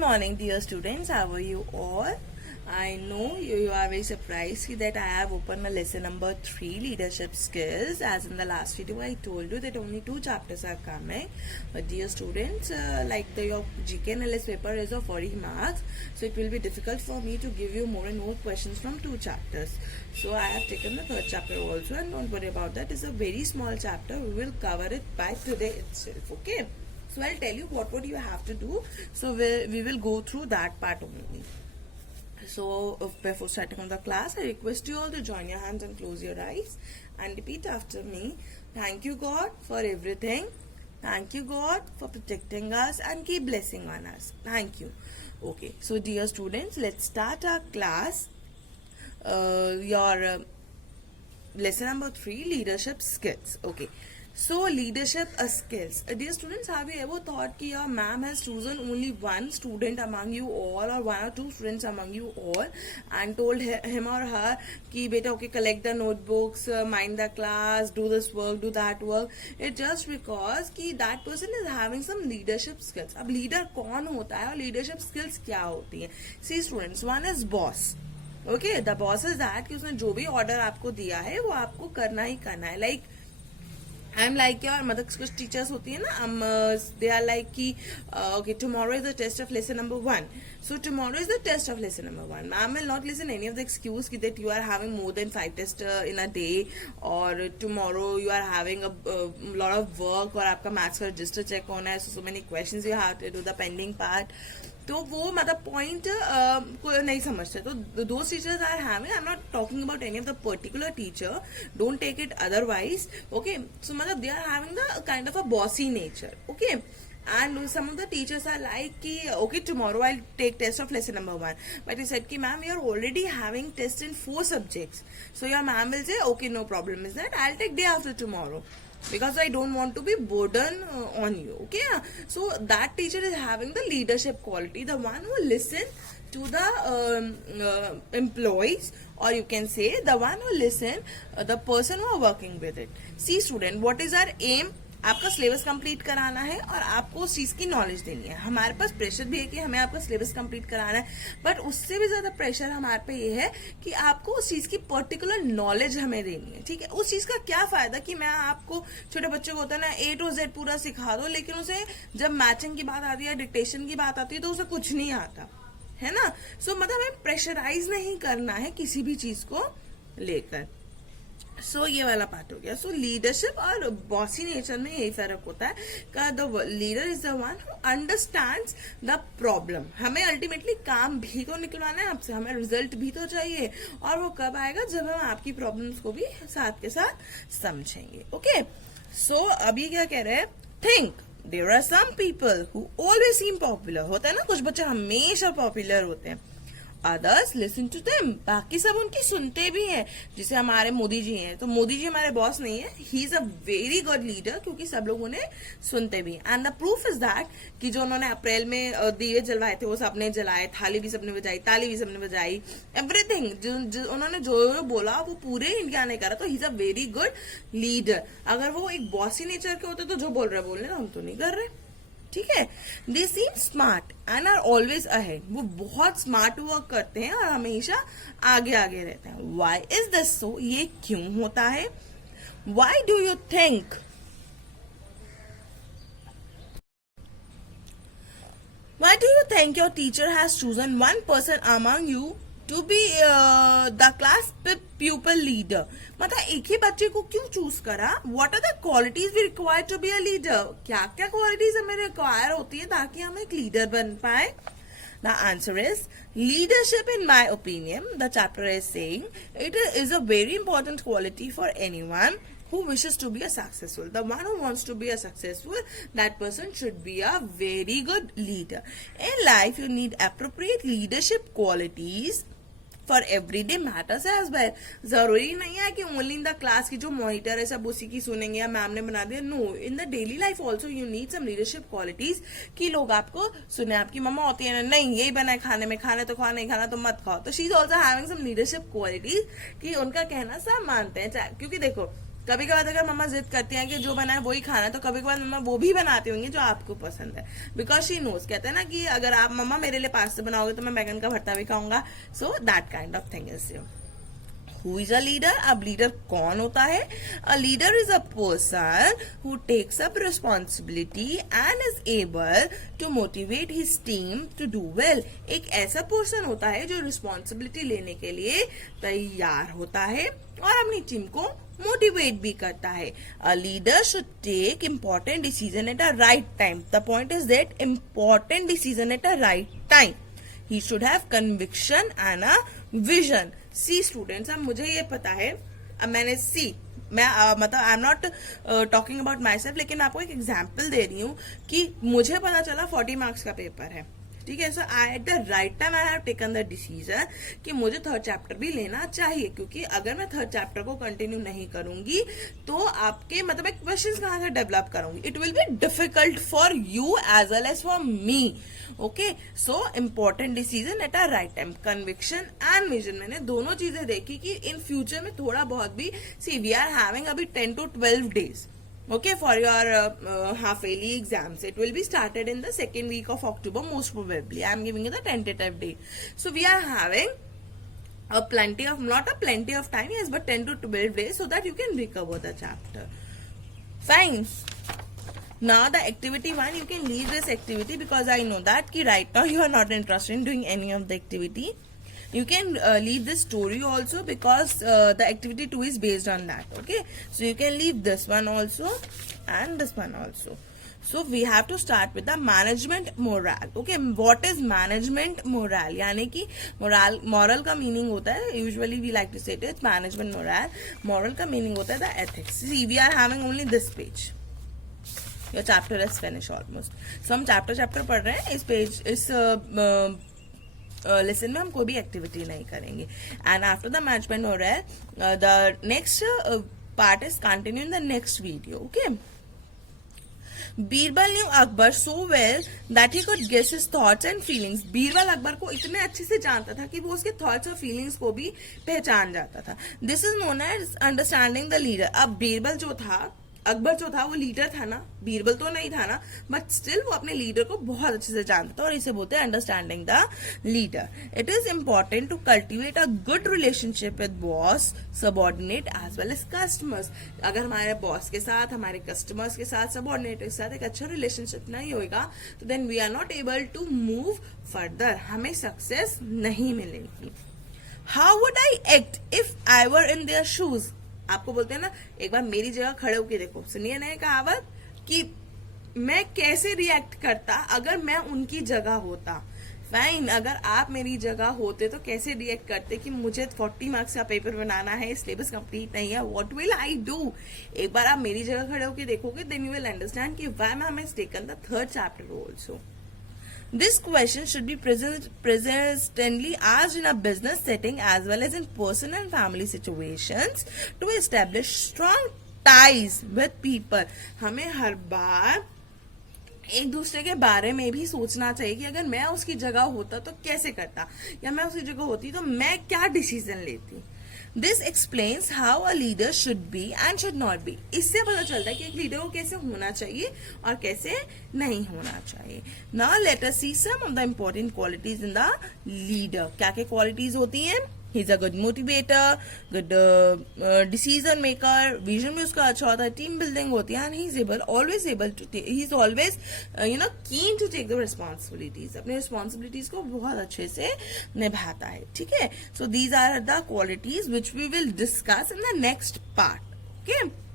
morning, dear students. How are you all? I know you are very surprised that I have opened my lesson number 3, leadership skills. As in the last video, I told you that only 2 chapters are coming. But dear students, your GK and LS paper is of 40 marks, so it will be difficult for me to give you more and more questions from 2 chapters. So I have taken the 3rd chapter also, and don't worry about that. It's a very small chapter. We will cover it by today itself. Okay. So I'll tell you what you have to do. So we will go through that part only. So before starting on the class, I request you all to join your hands and close your eyes and repeat after me. Thank you God for everything. Thank you God for protecting us and keep blessing on us. Thank you. Okay. So dear students, let's start our class. Your lesson number 3, leadership skills. Okay. So leadership skills. Dear students, have you ever thought that your ma'am has chosen only one student among you all or 1 or 2 students among you all and told him or her कि बेटा okay, collect the notebooks, mind the class, do this work, do that work. It's just because कि that person is having some leadership skills. अब leader कौन होता है और leadership skills क्या होती है? See students, one is boss. Okay, the boss is that कि उसने जो भी order आपको दिया है वो आपको करना ही करना है. Like आई एम लाइक यार मतलब कुछ टीचर्स होती है ना दे आर लाइक कि okay tomorrow is the test of lesson number 1. So tomorrow is the test of lesson number 1. Ma'am will not listen any of the excuse that you are having more than 5 tests in a day, or tomorrow you are having a lot of work, और आपका maths का register check होना है, so many questions you have to do the pending part. तो वो मतलब point को नहीं समझते. तो दो teachers are having, I am not talking about any of the particular teacher, don't take it otherwise. Okay, so मतलब they are having the kind of a bossy nature. Okay, and some of the teachers are like ki okay tomorrow I'll take test of lesson number 1, but he said ki ma'am you're already having test in 4 subjects, so your ma'am will say okay no problem is that I'll take day after tomorrow because I don't want to be burden on you. Okay, so that teacher is having the leadership quality, the one who listen to the employees, or you can say the one who listen the person who are working with it. See student, what is our aim? आपका syllabus complete कराना है और आपको उस चीज की knowledge देनी है. हमारे पास प्रेशर भी है कि हमें आपका सिलेबस कंप्लीट कराना है, बट उससे भी ज्यादा प्रेशर हमारे पे ये है कि आपको उस चीज की पर्टिकुलर नॉलेज हमें देनी है. ठीक है, उस चीज का क्या फायदा कि मैं आपको, छोटे बच्चे को होता है ना A to Z पूरा सिखा दो, लेकिन उसे जब मैचिंग की बात आती है, डिक्टेशन की बात आती है, तो उसे कुछ नहीं आता है ना. सो मतलब हमें प्रेशराइज नहीं करना है किसी भी चीज को लेकर. सो ये वाला पार्ट हो गया. सो लीडरशिप और बॉसी नेचर में यही फर्क होता है का the leader is the one who understands the problem. हमें अल्टीमेटली काम भी तो निकलवाना है आपसे, हमें रिजल्ट भी तो चाहिए, और वो कब आएगा जब हम आपकी प्रॉब्लम्स को भी साथ के साथ समझेंगे. ओके, सो अभी क्या कह रहे हैं, think there are some people who always seem popular. होता है ना, कुछ बच्चे हमेशा पॉपुलर होते हैं. अदर्स लिसन टू देम, बाकी सब उनकी सुनते भी हैं. जैसे हमारे मोदी जी हैं, तो मोदी जी हमारे बॉस नहीं है, ही is a very good leader, क्योंकि सब लोग उन्हें सुनते भी. And the proof is that कि जो उन्होंने अप्रैल में दिए जलवाए थे वो सबने जलाए, थाली भी सबने बजाई, ताली भी सबने बजाई, एवरीथिंग उन्होंने जो बोला वो पूरे इंडिया ने करा. तो ही is a very good leader. अगर वो एक बॉसी नेचर के होते तो जो बोल रहे बोलने, हम तो नहीं कर रहे. ठीक है, they seem smart and are always ahead. वो बहुत स्मार्ट वर्क करते हैं और हमेशा आगे आगे रहते हैं. Why is this so? ये क्यों होता है? Why do you think? Why do you think your teacher has chosen one person among you to be the class pupil leader? मतलब एक ही बच्चे को क्यों चूज करा? What are the qualities we require to be a leader? क्या क्या qualities हमें require होती है ताकि हम एक लीडर बन पाए? The answer is leadership. In my opinion, the chapter is saying it is a very important quality for anyone who wishes to be a successful. The one who wants to be a successful, that person should be a very good leader. In life, you need appropriate leadership qualities for everyday matters as well. जरूरी नहीं है कि only in the class की जो monitor है सब उसी की सुनेंगे या मैम ने बना दिया. No, in the daily life also you need some leadership qualities कि लोग आपको सुने. आपकी मम्मा होती है ना, नहीं यही बना है खाने में, खाने तो खाओ, नहीं खाना तो मत खाओ. तो she is also having some leadership qualities कि उनका कहना सब मानते हैं. क्योंकि देखो कभी कभार अगर मम्मा जिद करती हैं कि जो बना है वही खाना है, तो कभी कभार मम्मा वो भी बनाती होंगी जो आपको पसंद है, बिकॉज शी नोज. कहते हैं ना कि अगर आप मम्मा मेरे लिए पास्ता बनाओगे तो मैं बैगन का भरता भी खाऊंगा. So that kind of thing is you. Who is a leader? अब लीडर कौन होता है? A leader is a person who takes up responsibility and is able to motivate his team to do well. एक ऐसा person होता है जो responsibility लेने के लिए तैयार होता है और अपनी टीम को मोटिवेट भी करता है. A leader should take important decision at a right time. The point is that important decision at a right time. He should have conviction and a vision. See students, अब मुझे ये पता है, अब मैंने मैं मतलब I am not talking about myself, लेकिन आपको एक एग्जाम्पल दे रही हूँ कि मुझे पता चला 40 मार्क्स का पेपर है, ठीक है. So I at the right time I have taken the decision कि मुझे थर्ड चैप्टर भी लेना चाहिए, क्योंकि अगर मैं थर्ड चैप्टर को कंटिन्यू नहीं करूंगी तो आपके मतलब मैं क्वेश्चंस कहाँ से डेवलप करूंगी. It will be difficult for you as well as for me. Okay, so important decision at a right time, conviction and vision. मैंने दोनों चीजें देखी कि इन फ्यूचर में थोड़ा बहुत भी, सी वी आर हैविंग अभी 10 to 12 days. Okay, for your half-yearly exams, it will be started in the second week of October, most probably. I am giving you the tentative date. So we are having not a plenty of time, yes, but 10 to 12 days, so that you can recover the chapter. Fine. Now the activity 1, you can leave this activity because I know that ki right now you are not interested in doing any of the activity. You can leave this story also because the activity 2 is based on that. Okay, so you can leave this one also and this one also. So we have to start with the management morale. Okay, what is management morale? यानी कि moral का meaning होता है, usually we like to say it management morale. Moral का meaning होता है the ethics. See, we are having only this page. Your chapter is finished almost. So हम chapter पढ़ रहे हैं. इस पेज इस लेसन में हम कोई भी एक्टिविटी नहीं करेंगे. And after the management moral, the next part is continue in the next video. Okay, Birbal knew Akbar so well that he could guess his thoughts and feelings. Birbal Akbar को इतने अच्छे से जानता था कि वो उसके थॉट्स और फीलिंग्स को भी पहचान जाता था. This is known as understanding the leader. अब बीरबल जो था, अकबर जो था वो लीडर था ना, बीरबल तो नहीं था ना, बट स्टिल वो अपने लीडर को बहुत अच्छे से जानता था और इसे बोलते हैं understanding the leader. It is important to cultivate a good relationship with boss, subordinate as well as customers. अगर हमारे बॉस के साथ, हमारे कस्टमर्स के साथ, सबॉर्डिनेट के साथ एक अच्छा रिलेशनशिप नहीं होगा तो then we are not able to move further, हमें सक्सेस नहीं मिलेगी. How would I act if I were in their shoes. आपको बोलते हैं ना, एक बार मेरी जगह खड़े होके देखो. सुनिए ना कहावत कि मैं कैसे रिएक्ट करता अगर मैं उनकी जगह होता. फाइन, अगर आप मेरी जगह होते तो कैसे रिएक्ट करते कि मुझे 40 मार्क्स का पेपर बनाना है, सिलेबस कंप्लीट नहीं है, व्हाट विल आई डू. एक बार आप मेरी जगह खड़े होके देखोगे, देन यू विल अंडरस्टैंड कि why ma'am has taken the third chapter also. This question should be persistently asked in a business setting as well as in personal and family situations to establish strong ties with people. हमें हर बार एक दूसरे के बारे में भी सोचना चाहिए कि अगर मैं उसकी जगह होता तो कैसे करता, या मैं उसकी जगह होती तो मैं क्या डिसीजन लेती. This explains how a leader should be and should not be. इससे पता चलता है कि एक लीडर को कैसे होना चाहिए और कैसे नहीं होना चाहिए. Now let us see some of the important qualities in the leader. क्या क्या क्वालिटीज होती हैं? He is a good motivator, good decision maker, vision भी उसका अच्छा होता है, टीम बिल्डिंग होती है, and he is always keen to take the responsibilities. अपने रिस्पॉन्सिबिलिटीज को बहुत अच्छे से निभाता है. ठीक है, so these are the qualities which we will discuss in the next part. Okay.